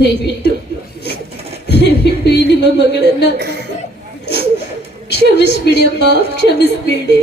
ದಯವಿಟ್ಟು ದಯವಿಟ್ಟು ಈ ನಿಮ್ಮ ಮಗಳನ್ನ ಕ್ಷಮಿಸ್ಬಿಡಿ ಅಮ್ಮ ಕ್ಷಮಿಸ್ಬೇಡಿ.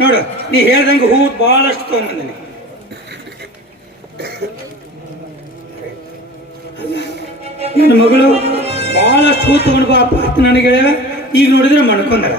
ನೋಡು, ನೀ ಹೇಳ್ದಂಗೆ ಹೂ ಬಹಳಷ್ಟು ತಗೊಂಬಂದಿನಿ ನನ್ನ ಮಗಳು ಬಹಳಷ್ಟು ಹೂ ತಗೊಂಡು ಬಾ ಅಂತ ನನಗೆ ಈಗ ನೋಡಿದ್ರೆ ಮಣ್ಕೊಂಡಾರ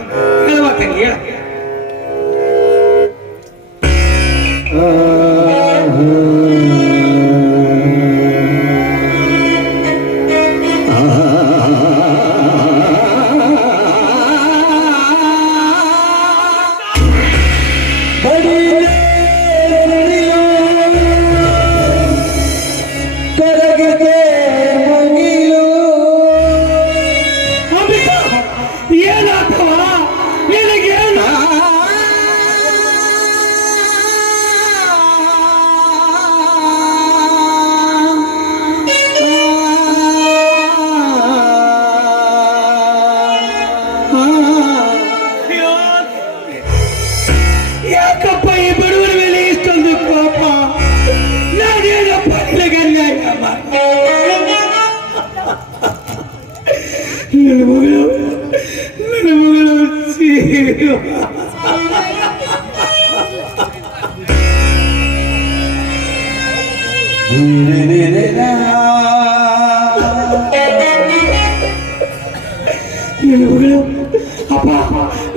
ಅಪ್ಪ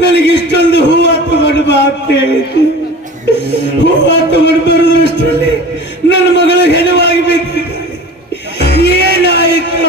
ನನಗೆ ಇಷ್ಟೊಂದು ಹೂವ ತಗೊಂಡು ಬಾ ಅಂತ ಹೂವು ತಗೊಂಡು ಬರೋದ್ರಷ್ಟರಲ್ಲಿ ನನ್ನ ಮಗಳು ಹೆಣವಾಗಿ ಬಿದ್ದಿದ್ದಾಳೆ. ಏನಾಯಿತು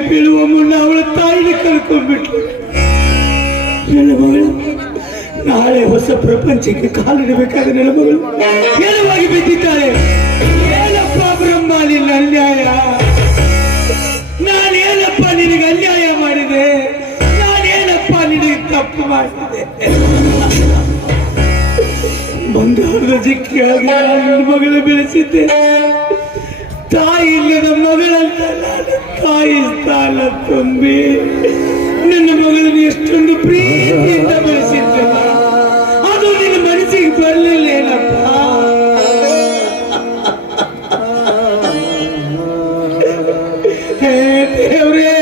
ಭೂಮಿಗೆ ಬೀಳುವ ಮುನ್ನ ಅವಳ ತಾಯಿನ ಕಳ್ಕೊಂಡ್ಬಿಟ್ಲು ನನ್ನ ಮಗಳು ನಾಳೆ ಹೊಸ ಪ್ರಪಂಚಕ್ಕೆ ಕಾಲಿಡಬೇಕಾದ ನನ್ನ ಮಗಳು ಹೇಳವಾಗಿ ಬಿದ್ದಿದ್ದಾಳೆ ಏನಪ್ಪ ಬ್ರಹ್ಮ ನಿನ್ನ ಅನ್ಯಾಯ ನಾನೇನಪ್ಪ ನಿನಗೆ ಅನ್ಯಾಯ ಮಾಡಿದೆ ನಾನೇನಪ್ಪ ನಿನಗೆ ತಪ್ಪು ಮಾಡಿದೆ ಬಂಗಾರದ ಜಿಕ್ಕಿಯಾಗಿ ನನ್ನ ಮಗಳು ಬೆಳೆಸಿದ್ದೆ ತಾಯಿ ಇಲ್ಲದ ಮಗಳಂತ ನಾನು ತಾಯಿ ಸ್ಥಾನ ತುಂಬಿ ನನ್ನ ಮಗಳನ್ನು ಎಷ್ಟೊಂದು ಪ್ರೀತಿಯಿಂದ ಬೆಳೆಸಿದ್ದಲ್ಲ ಅದು ನಿನ್ನ ಮನಸ್ಸಿಗೆ ಬರಲಿಲ್ಲ ಏನಪ್ಪ ಹೇ ದೇವ್ರೇ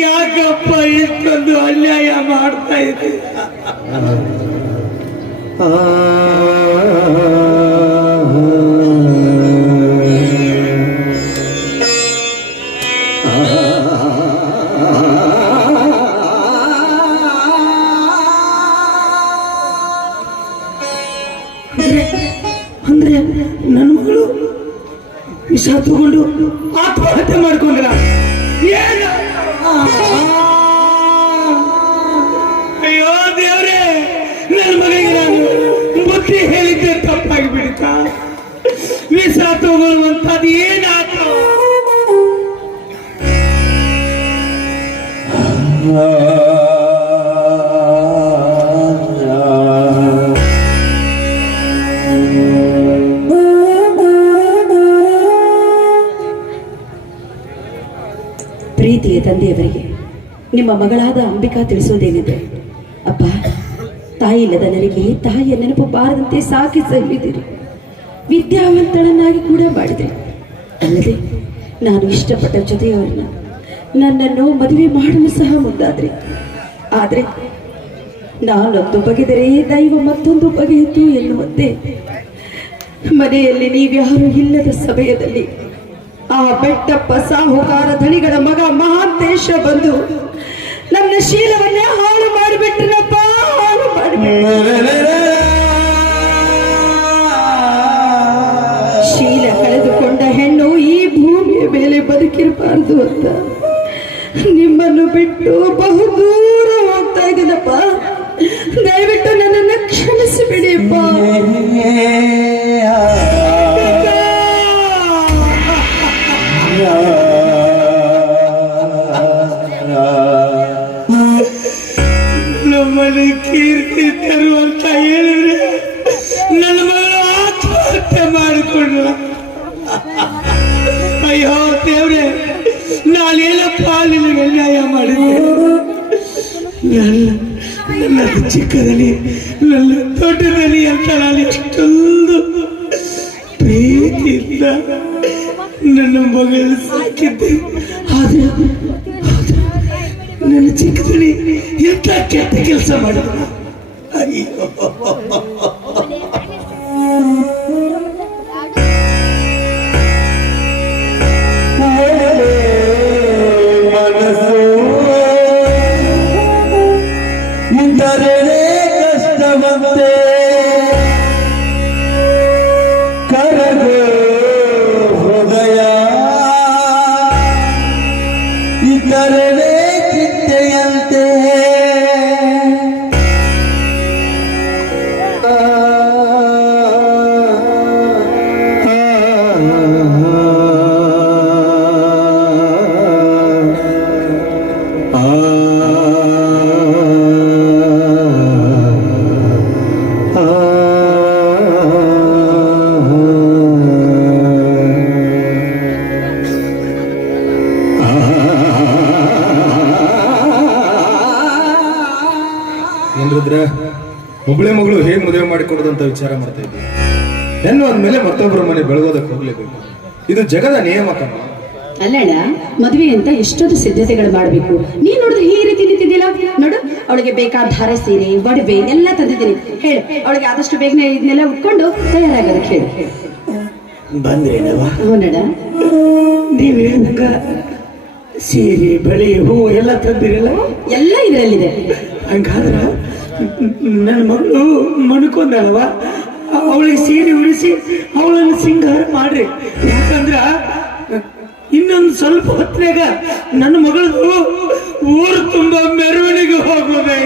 ಯಾಕಪ್ಪ ಇಷ್ಟೊಂದು ಅನ್ಯಾಯ ಮಾಡ್ತಾ ಇದ್ದೀಯ ವಿಷ ತಗೊಂಡು ಆತ್ಮಹತ್ಯೆ ಮಾಡ್ಕೊಂಡ್ರ ಏನು? ಅಯ್ಯೋ ದೇವ್ರೇ ನನ್ನ ಮನೆಗೆ ನಾನು ಬುದ್ಧಿ ಹೇಳಿದ್ದೆ ತಪ್ಪಾಗಿ ಬಿಡ್ತ ವಿಷ ತಗೊಳ್ಳುವಂತದ್ದು ಏನಾಯ್ತು ಪ್ರೀತಿಯ ತಂದೆಯವರಿಗೆ, ನಿಮ್ಮ ಮಗಳಾದ ಅಂಬಿಕಾ ತಿಳಿಸೋದೇನಿದೆ ಅಪ್ಪ ತಾಯಿ ಇಲ್ಲದ ನನಗೆ ತಾಯಿಯ ನೆನಪು ಬಾರದಂತೆ ಸಾಕಿ ಸಲ್ಲಿದಿರಿ ವಿದ್ಯಾವಂತಳನ್ನಾಗಿ ಕೂಡ ಮಾಡಿದೆ. ಅಲ್ಲದೆ, ನಾನು ಇಷ್ಟಪಟ್ಟ ಜೊತೆಯವರನ್ನ ನನ್ನನ್ನು ಮದುವೆ ಮಾಡಲು ಸಹ ಮುಂದಾದ್ರಿ. ಆದರೆ, ನಾನೊಂದು ಬಗೆದರೆ ದೈವ ಮತ್ತೊಂದು ಬಗೆಯಿತು ಎನ್ನುವಂತೆ ಮನೆಯಲ್ಲಿ ನೀವ್ಯಾರು ಇಲ್ಲದ ಸಮಯದಲ್ಲಿ ಆ ಬೆಟ್ಟಪ್ಪ ಸಾಹುಕಾರ ಧಣಿಗಳ ಮಗ ಮಹಾಂತೇಶ ಬಂದು ನನ್ನ ಶೀಲವನ್ನೇ ಹಾಳು ಮಾಡಿಬಿಟ್ರಪ್ಪ ಹಾಳು ಮಾಡಿಬಿಟ್ರು. ಶೀಲ ಕಳೆದುಕೊಂಡ ಹೆಣ್ಣು ಈ ಭೂಮಿಯ ಮೇಲೆ ಬದುಕಿರಬಾರದು ಅಂತ ನಿಮ್ಮನ್ನು ಬಿಟ್ಟು ಬಹುದೂರ ನಾನೇನಪ್ಪ ನಿನಗೆ ಅನ್ಯಾಯ ಮಾಡಿದ್ದೆ ನನ್ನ ನನ್ನ ಚಿಕ್ಕದಲ್ಲಿ ನನ್ನ ದೊಡ್ಡದಲ್ಲಿ ಅಂತ ನಾನು ಎಷ್ಟೊಂದು ಪ್ರೀತಿಯಿಂದ ನನ್ನ ಮಗಳು ಸಾಕಿದ್ದೆ ಆದ್ರೆ ಆದ್ರೆ ನನ್ನ ಚಿಕ್ಕದಲ್ಲಿ ಎಂತ ಕೆಟ್ಟ ಕೆಲಸ ಮಾಡಿದ ಅಯ್ಯೋ ಏನ್ರಿದ್ರೆ ಒಬ್ಬಳೆ ಮಗಳು ಹೇಗೆ ಮದುವೆ ಮಾಡಿಕೊಡೋದಂತ ಅಂತ ವಿಚಾರ ಮಾಡ್ತಾ ಇದ್ದೀವಿ ಹೆಣ್ಣು ಅಂದ್ಮೇಲೆ ಮತ್ತೊಬ್ಬರ ಮನೆ ಬೆಳಗೋದಕ್ಕೆ ಹೋಗ್ಲೇಬೇಕು. ಇದು ಜಗದ ನಿಯಮ ಕಮ್ಮ. ಅಲ್ಲಣ್ಣ ಮದುವೆ ಅಂತ ಎಷ್ಟೊಂದು ಸಿದ್ಧತೆಗಳು ಮಾಡಬೇಕು. ನೀನ್ ನೋಡಿದ್ರೆ ಈ ರೀತಿ ನಿಂತಿದ್ದಿಲ್ಲ ನೋಡು ಅವಳಿಗೆ ಬೇಕಾದ ಧಾರೆ ಸೀರೆ ಒಡವೆ ಎಲ್ಲ ತಂದಿದ್ದೀನಿ. ಹೇಳು ಅವಳಿಗೆ ಆದಷ್ಟು ಬೇಗನೆ ಇದನ್ನೆಲ್ಲ ಉಟ್ಕೊಂಡು ತಯಾರಾಗೋದಕ್ಕೆ ಹೇಳು. ಬಂದ್ರೇನವ ಹೇಳ್ದಂಗ ಸೀರೆ ಬಳಿ ಹೂ ಎಲ್ಲ ತಂದಿರಲ್ಲ? ಎಲ್ಲ ಇದರಲ್ಲಿದೆ. ಹಂಗಾದ್ರ ನನ್ನ ಮಗಳು ಮನ್ಕೊಂಡಳವ? ಅವಳಿಗೆ ಸೀರೆ ಉಳಿಸಿ ಅವಳನ್ನು ಸಿಂಗಾರ ಮಾಡ್ರಿ. ಯಾಕಂದ್ರ ಇನ್ನೊಂದು ಸ್ವಲ್ಪ ಹೊತ್ತಿನಾಗ ನನ್ನ ಮಗಳದು ಊರು ತುಂಬಾ ಮೆರವಣಿಗೆ ಹೋಗೋದೇ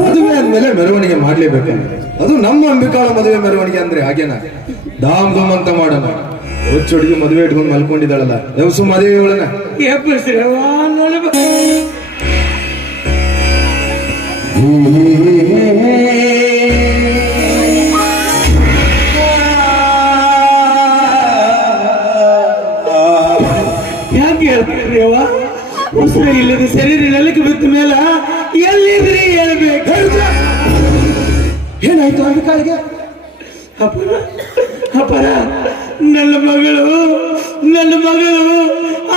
ಮದುವೆ ಅಂದ್ಮೇಲೆ ಮೆರವಣಿಗೆ ಮಾಡ್ಲೇಬೇಕು ಅದು ನಮ್ಮ ಅಂಬಿಕಾಳ ಮದುವೆ ಮೆರವಣಿಗೆ ಅಂದ್ರೆ ಹಾಗೇನ? ಧಾಮ್ ಧೂಮ್ ಅಂತ ಮಾಡೋಣ. ಹುಚ್ಚುಡುಗಿ ಮದುವೆ ಇಟ್ಕೊಂಡು ಮಲ್ಕೊಂಡಿದ್ದಾಳಲ್ಲ. ಯವಸು ಮದುವೆ ಒಳನ ಯಾಕೆ ಹೇಳ್ತೀರಿ ಅವ ಇಲ್ಲದ ಶರೀರ ನೆಲಕ್ಕೆ ಬಿದ್ದ ಮೇಲೆ ಎಲ್ಲಿದ್ರಿ ಹೇಳ್ಬೇಕು? ಏನಾಯ್ತು ಅದಕ್ಕಾಗಿ ಅಪ್ಪರ ಅಪ್ಪರ ನನ್ನ ಮಗಳು ನನ್ನ ಮಗಳು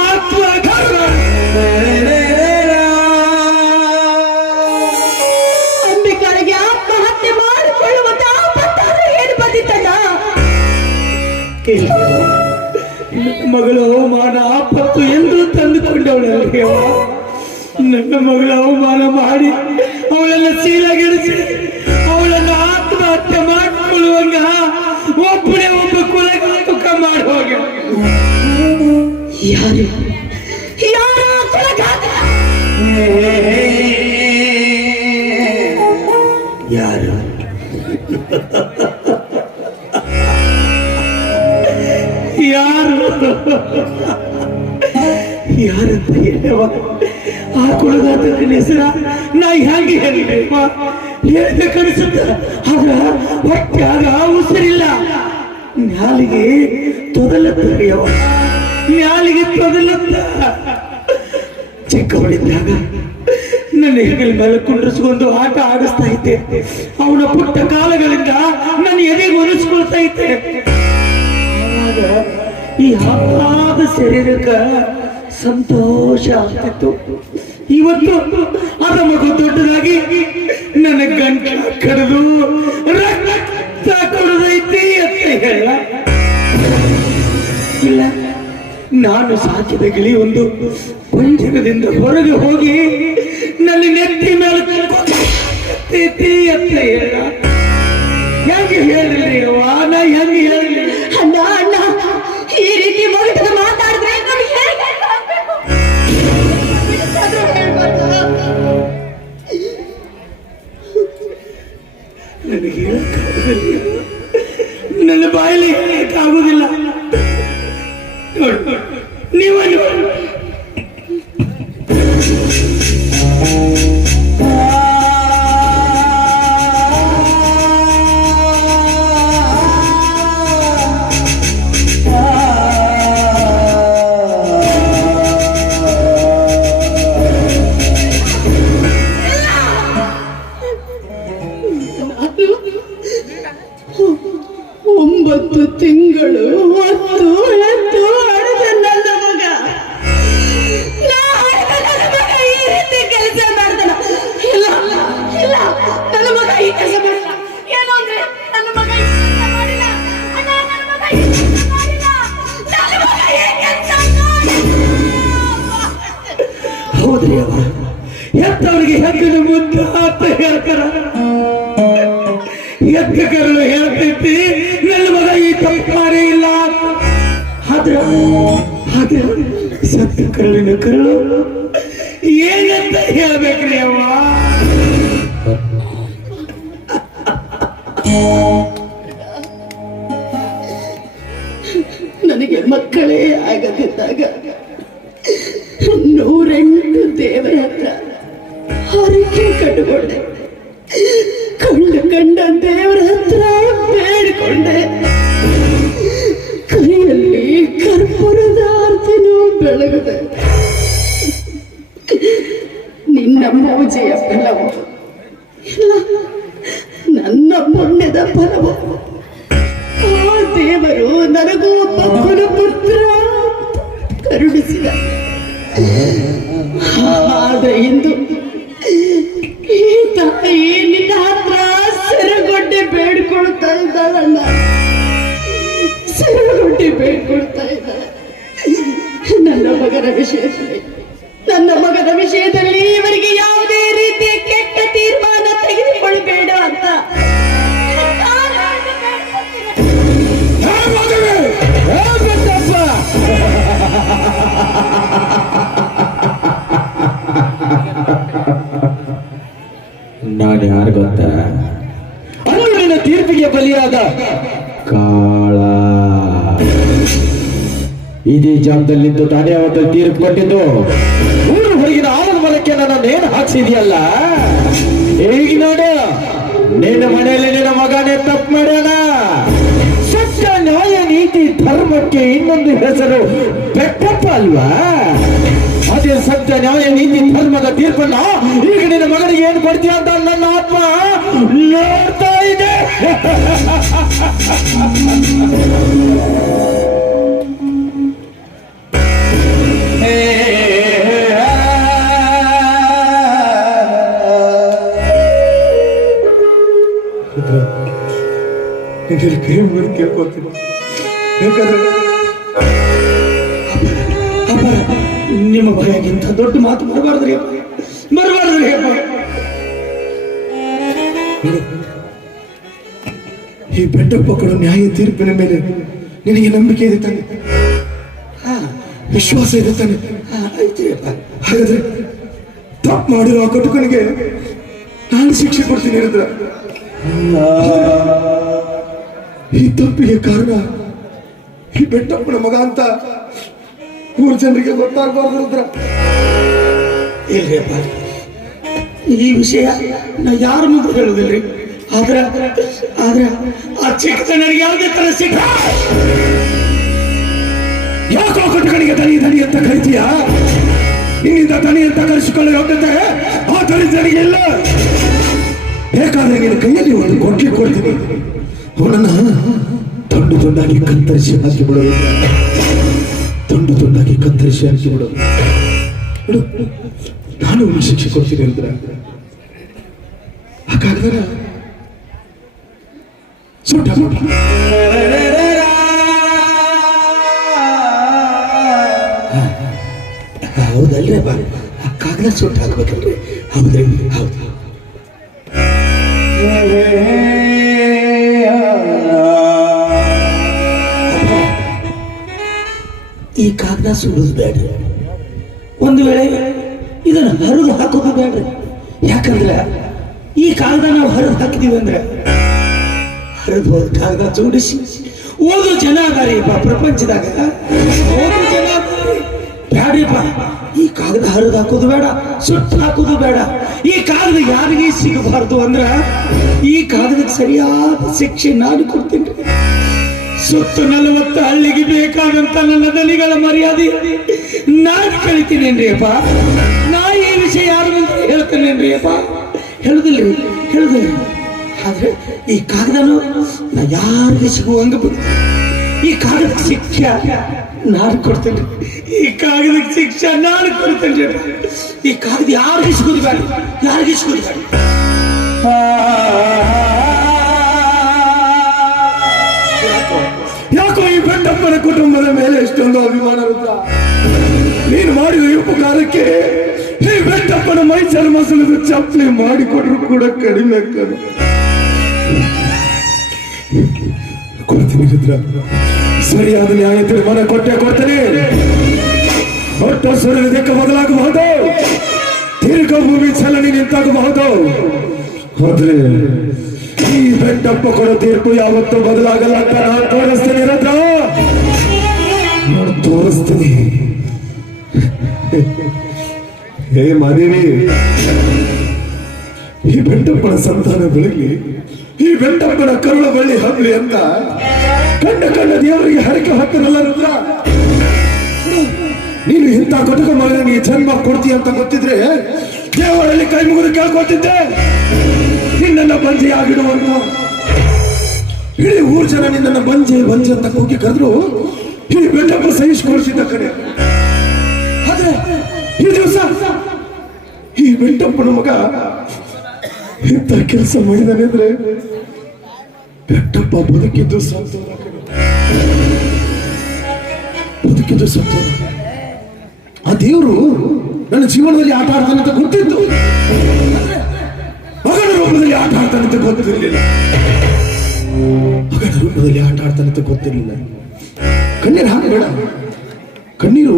ಆತ್ಮ ಮಗಳು ಅವಮಾನ ಆಪತ್ತು ಎಂದು ತಂದುಕೊಂಡವಳಲ್ಲಿ ನನ್ನ ಮಗಳ ಅವಮಾನ ಮಾಡಿ ಅವಳನ್ನ ಸೀಲಾಗಿಡಿಸಿ ಅವಳನ್ನ ಆತ್ಮಹತ್ಯೆ ಮಾಡಿಕೊಳ್ಳುವಂಗ ಒಬ್ಬನೇ ಒಬ್ಬ ಕುಲಕ ಮಾಡುವಾಗ ಯಾರ? ಹೆಸರ ನಾ ಹೇಗೆ ಹೇಳಿದೆಪ್ಪ ಹೇಳ್ಬೇಕನ್ಸುತ್ತ ಆದ್ರ ಹೊಟ್ಟ್ಯಾಗ ಉಸಿರಿಲ್ಲ. ಮ್ಯಾಲಿಗೆ ತೊದಲತ್ತಯ್ಯವ ಮ್ಯಾಲಿಗೆ ತೊದಲತ್ತ? ಚಿಕ್ಕವಳಿದ್ದಾಗ ನನ್ನ ಹೆಗಲ ಮೇಲೆ ಕುಂಡ್ರಿಸ್ಕೊಂಡು ಆಟ ಆಡಿಸ್ತಾ ಇದ್ದೆ. ಅವನ ಪುಟ್ಟ ಕಾಲಗಳಿಂದ ನನ್ನ ಎದೆಗೆ ಒಲಿಸ್ಕೊಳ್ತಾ ಇದ್ದೆ. ಈ ಹಬ್ಬದ ಶರೀರಕ್ಕ ಸಂತೋಷ ಆಗ್ತಿತ್ತು. ಇವತ್ತು ಅದ ಮಗು ದೊಡ್ಡದಾಗಿ ನನ್ನ ಗಂಟ ಕಡಿದು ರಕ್ತ ಕೊಡದೈತಿ ಅಂತ ಹೇಳ. ಇಲ್ಲ, ನಾನು ಸಾಕಿದ ಗಿಳಿ ಒಂದು ಪಂಜರದಿಂದ ಹೊರಗೆ ಹೋಗಿ ನನ್ನ ನೆತ್ತಿ ಮೇಲೆ ಅಂತ ಹೇಳ. ಹೆಂಗೆ ಅವ್ವ? ನಾ ಹೆಂಗೆ ಹೇಳಲಿ ಒಂಬತ್ತು ತಿಂಗಳು ಹೊತ್ತು ಎತ್ತು ಅಡದ ನನ್ನ ಮಗ, ಈ ರೀತಿ ಕೆಲಸ ಮಾಡ್ತಾನ ಇಲ್ಲ ಇಲ್ಲ, ನನ್ನ ಮಗ ಅವ. ಹೆಗ್ಗಿನ ಕರಳು ಹೇಳ್ತೈತಿ. ನನ್ನ ಮಗ ಈ ತಪ್ಪು ಇಲ್ಲ. ಆದ್ರೆ ಆದ್ರೆ ಸತ್ತ ಕರಳಿನ ಕರಳು. ಏನಂತ ಹೇಳ್ಬೇಕ್ರಿ ಅವ ನನಗೆ ಮಕ್ಕಳೇ ಆಗದಿದ್ದಾಗ ನೂರೆಂಟು ದೇವರ ಹತ್ರ ಹರಕೆ ಕಟ್ಟಿಕೊಂಡೆ ಕಂಡ ಕಂಡ ದೇವರ ನಿನ್ನ ಪೂಜೆಯ ಫಲವು ಇಲ್ಲ. ನನ್ನ ಪುಣ್ಯದ ಫಲವು. ಆ ದೇವರು ನನಗೂ ಒಬ್ಬ ಕುಲಪುತ್ರ ಕರುಣಿಸಿದ. ಆದ್ರೆ ಇಂದು ಯಾರು ಗೊತ್ತಾ ತೀರ್ಪಿಗೆ ಬಲಿಯಾದ ಕಾಳ. ಇದೇ ಜಾಗದಲ್ಲಿದ್ದು ತಾನೇ ಅವತ್ತು ತೀರ್ಪು ಕೊಟ್ಟಿದ್ದು. ಊರು ಹೊರಗಿನ ಆಲದ ಮಲಕ್ಕೆ ನನ್ನ ಏನು ಹಾಕ್ಸಿದ್ಯಲ್ಲ? ಈಗ ನೋಡು ನಿನ್ನ ಮನೆಯಲ್ಲಿ ನಿನ್ನ ಮಗನೇ ತಪ್ಪು ಮಾಡ್ಯಾನ. ಸತ್ಯ ನ್ಯಾಯ ನೀತಿ ಧರ್ಮಕ್ಕೆ ಇನ್ನೊಂದು ಹೆಸರು ಬೆಟ್ಟಪ್ಪ ಅಲ್ವಾ? ಸತ್ಯ ನ್ಯಾಯ ನೀತಿ ಧರ್ಮದ ತೀರ್ಪನ್ನ ಈಗ ನಿನ್ನ ಮಗನಿಗೆ ಏನು ಕೊಡ್ತೀಯ ಅಂತ ನನ್ನ ಆತ್ಮ ನೋಡ್ತಾ ಇದೆ ಬೇಕಾದ್ರೆ ಕೇಳ್ಕೊತೀನಿ ಯಾಕಂದ್ರೆ ನಿಮ್ಮ ಭಯಕ್ಕಿಂತ ದೊಡ್ಡ ಮಾತು ಬರಬಾರ್ದ್ರಿ ಬರಬಾರ್ದ್ರಿ ಈ ಬೆಟ್ಟಪ್ಪ ಕೊಡೋ ನ್ಯಾಯ ತೀರ್ಪಿನ ಮೇಲೆ ನಿನಗೆ ನಂಬಿಕೆ ಇದೆ ತಾನೆ. ವಿಶ್ವಾಸ ಇದೆ ತಾನೆ. ಹಾಗಾದ್ರೆ ತಪ್ಪು ಮಾಡಿರೋ ಆ ಕಟುಕನಿಗೆ ನಾನು ಶಿಕ್ಷೆ ಕೊಡ್ತೀನಿ ಹೇಳಿದ್ರ? ಈ ತಪ್ಪಿಗೆ ಕಾರಣ ಈ ಬೆಟ್ಟಪ್ಪನ ಮಗ ಅಂತ ಮೂರು ಜನರಿಗೆ ಗೊತ್ತಾಗಬಾರ್ದು ಅಂದ್ರೆ. ಇಲ್ಲಪ್ಪ ಈ ವಿಷಯ ನಾ ಯಾರ ಮುಂದೆ ಹೇಳುದಿಲ್ರಿ? ಆದ್ರೆ ಆದ್ರೆ ಆ ಚಿಕ್ಕ ಜನರಿಗೆ ಯಾವುದೇ ತರ ಸಿಕ್ಕ ಯಾಕೋ ಕಟ್ಟುಗಳಿಗೆ ದನಿ ದನಿ ಅಂತ ಕರಿತೀಯ? ನಿನ್ನಿಂದ ದನಿ ಅಂತ ಕರೆಸಿಕೊಳ್ಳೋ ಯೋಗ್ಯತೆ ಆ ದಲಿತನಿಗೆ ಇಲ್ಲ. ಬೇಕಾದ್ರೆ ನಿನ್ನ ಕೈಯಲ್ಲಿ ಒಂದು ಕೊಟ್ಟಿ ಕೊಡ್ತೀನಿ. ಅವನನ್ನ ದೊಡ್ಡ ದೊಡ್ಡಾಗಿ ಕತ್ತರಿಸಿ ಹಾಕಿ ಬಿಡೋದು ತುಂಡು ತುಂಡಾಗಿ ಕತ್ತರಿಸಿ ಹಾಕಿ ಬಿಡು. ನಾನು ಒಂದು ಶಿಕ್ಷೆ ಕೊಡ್ತೀನಿ ಅಂತ. ಹಾಗಾದ್ರ ಸುಟ್ಟ ಹೌದಲ್ರಿ ಆ ಕಾಗದ ಸುಟ್ಟು ಹಾಕ್ಬೇಕಲ್ರಿ. ಹೌದ್ರಿ? ಹೌದು. ಈ ಕಾಗದ ಸುಡುದು ಬೇಡ್ರಿ. ಒಂದು ವೇಳೆ ಇದನ್ನು ಹರಿದು ಹಾಕೋದು ಬೇಡ್ರಿ. ಯಾಕಂದ್ರೆ ಈ ಕಾಗದ ನಾವು ಹರಿದು ಹಾಕಿದೀವಿ ಅಂದ್ರೆ ಹರಿದು ಹೋದ ಕಾಗದ ಜೋಡಿಸಿ ಓದು ಜನ ಅದಾರಿ ಬಾ, ಪ್ರಪಂಚದಾಗ. ಓದು ಜನ ಅದಾರಿ ಬ್ಯಾಡ್ರಿಪ್ಪ ಈ ಕಾಗದ ಹರಿದು ಹಾಕೋದು ಬೇಡ, ಸುಟ್ಟು ಹಾಕೋದು ಬೇಡ. ಈ ಕಾಗದ ಯಾರಿಗೆ ಸಿಗಬಾರ್ದು ಅಂದ್ರ ಈ ಕಾಗದಕ್ಕೆ ಸರಿಯಾದ ಶಿಕ್ಷೆ ನಾನು ಕೊಡ್ತೀನಿ. ಸುತ್ತು ನಲವತ್ತು ಹಳ್ಳಿಗೆ ಬೇಕಾದಂತ ನನ್ನ ದನಿಗಳ ಮರ್ಯಾದೆ. ನಾನು ಕಳಿತೀನೇನ್ರಿಯಪ್ಪ ನಾ ಈ ವಿಷಯ ಯಾರು ಮುಂದೆ ಹೇಳ್ತೇನೇನ್ರಿ ಅಪ್ಪ? ಹೇಳುದಿಲ್ರಿ ಹೇಳುದಿಲ್ರಿ. ಆದ್ರೆ ಈ ಕಾಗದನು ನಾ ಯಾರಿಗೆ ಸಿಗುವಂಗ ಈ ಕಾಗದ ಶಿಕ್ಷೆ ನಾನು ಕೊಡ್ತೇನೆ ಈ ಕಾಗದಕ್ಕೆ ಶಿಕ್ಷೆ ನಾನು ಕೊಡ್ತೇನೆ ಈ ಕಾಗದ ಯಾರಿಗೆ ಸಿಗುದು ಬೇಡ. ಯಾರಿಗೆ ಸಿಗುದು ಬೇಡ. ಬೆಟ್ಟಪ್ಪನ ಕುಟುಂಬದ ಮೇಲೆ ಎಷ್ಟೊಂದು ಅಭಿಮಾನ ನೀನು ಮಾಡಿದ ಉಪಕಾರಕ್ಕೆ ಹೇ ಬೆಟ್ಟಪ್ಪನ ಮೈ ಚರ್ಮ ಸುಲಿದು ಚಪ್ಪಲಿ ಮಾಡಿಕೊಟ್ರು ಕೂಡ ಕಡಿಮೆ ಅಕ್ಕನು ಕೊಡ್ತೀನಿ ಚಿತ್ರ ಸರಿಯಾದ ನ್ಯಾಯ ತೀರ್ಮಾನ ಕೊಟ್ಟೆ, ಕೊಡ್ತೇನೆ. ಹೊಟ್ಟ ಸುರಿದಕ್ಕೆ ಬದಲಾಗಬಹುದು. ದೀರ್ಘ ಭೂಮಿ ಚಲನೆ ನಿಂತಾಗಬಹುದು. ಆದ್ರೆ ಈ ಬೆಟ್ಟಪ್ಪ ಕೊಡ ತೀರ್ಪು ಯಾವತ್ತೂ ಬದಲಾಗಲ್ಲ ಅಂತ ನಾನು ತೋರಿಸ್ತೀನಿ ರತ್ರ ನಾನು ತೋರಿಸ್ತೀನಿ. ಹೇ ಮಾದೇವಿ. ಈ ಬೆಟ್ಟಪ್ಪನ ಸಂತಾನ ಬೆಳಗ್ಲಿ, ಈ ಬೆಟ್ಟಪ್ಪನ ಕರುಳ ಬಳ್ಳಿ ಹಬ್ಲಿ ಅಂತ ಕಂಡ ಕಂಡ ದೇವರಿಗೆ ಹರಕೆ ಹಾಕ್ತಾರಲ್ಲ ರುದ್ರ. ನೀನು ಇಂಥ ಕೊಟಕ ಮಗನಿಗೆ ಜನ್ಮ ಕೊಡ್ತೀಯ ಅಂತ ಗೊತ್ತಿದ್ರೆ ದೇವರಲ್ಲಿ ಕೈ ಮುಗಿದು ಕೇಳ್ಕೊತಿದ್ದೆ ನಿನ್ನನ್ನ ಬಂಜೆ ಆಗಿಡುವಂತ ಇಡೀ ಊರ್ ಜನ ನಿನ್ನನ್ನು ಬಂಜೆ ಬಂಜೆ ಅಂತ ಕೂಗಿ ಕರೆದ್ರು. ಈ ಬೆಟ್ಟಪ್ಪ ಸಹಿಸಿಕೊಳ್ತಿದ್ದ ಕಡೆ. ಆದ್ರೆ, ಈ ದಿವಸ ಈ ಬೆಟ್ಟಪ್ಪನ ಮಗ ಇಂಥ ಕೆಲಸ ಮಾಡಿದಾನೆ ಅಂದ್ರೆ ಬೆಟ್ಟಪ್ಪ ಬದುಕಿದ್ದು ಸಂತೋಷ. ಬದುಕಿದ್ದು ಸಂತೋಷ. ಆ ದೇವರು ನನ್ನ ಜೀವನದಲ್ಲಿ ಆಟ ಆಡ್ತಾನೆ ಅಂತ ಗೊತ್ತಿತ್ತು. ಮಗನ ರೂಪದಲ್ಲಿ ಆಟ ಆಡ್ತಾನೆ ಅಂತ ಗೊತ್ತಿರಲಿಲ್ಲ. ಮಗನ ರೂಪದಲ್ಲಿ ಆಟ ಆಡ್ತಾನೆ ಅಂತ ಗೊತ್ತಿರಲಿಲ್ಲ. ಕಣ್ಣೀರು ಹಾಕಬೇಡ. ಕಣ್ಣೀರು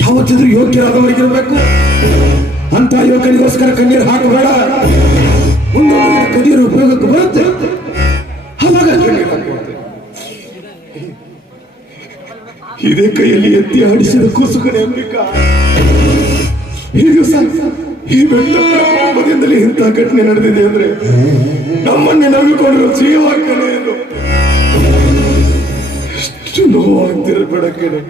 ಯಾವತ್ತಿದ್ರೂ ಯೋಗ್ಯರಾದವರಿಗಿರಬೇಕು. ಅಂತ ಯುವಕನಿಗೋಸ್ಕರ ಕಣ್ಣೀರು ಹಾಕಬೇಡ. ಒಂದು ಕದಿಯರು ಉಪಯೋಗಕ್ಕೆ ಬರುತ್ತೆ. ಆವಾಗ ಇದೇ ಕೈಯಲ್ಲಿ ಎತ್ತಿ ಆಡಿಸಿದ ಕೂಸುಕಡೆ ಅಂಬಿಕಾ. ಈ ದಿವಸ ಈ ಬೆಟ್ಟ ಮಧ್ಯದಲ್ಲಿ ಇಂಥ ಘಟನೆ ನಡೆದಿದೆ ಅಂದ್ರೆ ನಮ್ಮನ್ನೇ ನಂಬಿಕೊಂಡಿರೋ ಜೀವಾಗ್ತಾನೆ ಎಂದು. ಎಷ್ಟು ನೋವಾಗ್ತಿರಬೇಡ ಕಡೆ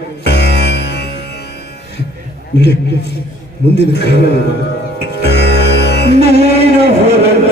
ಮುಂದಿನ ಕಾಲ ನೀನು ಹೊರಟ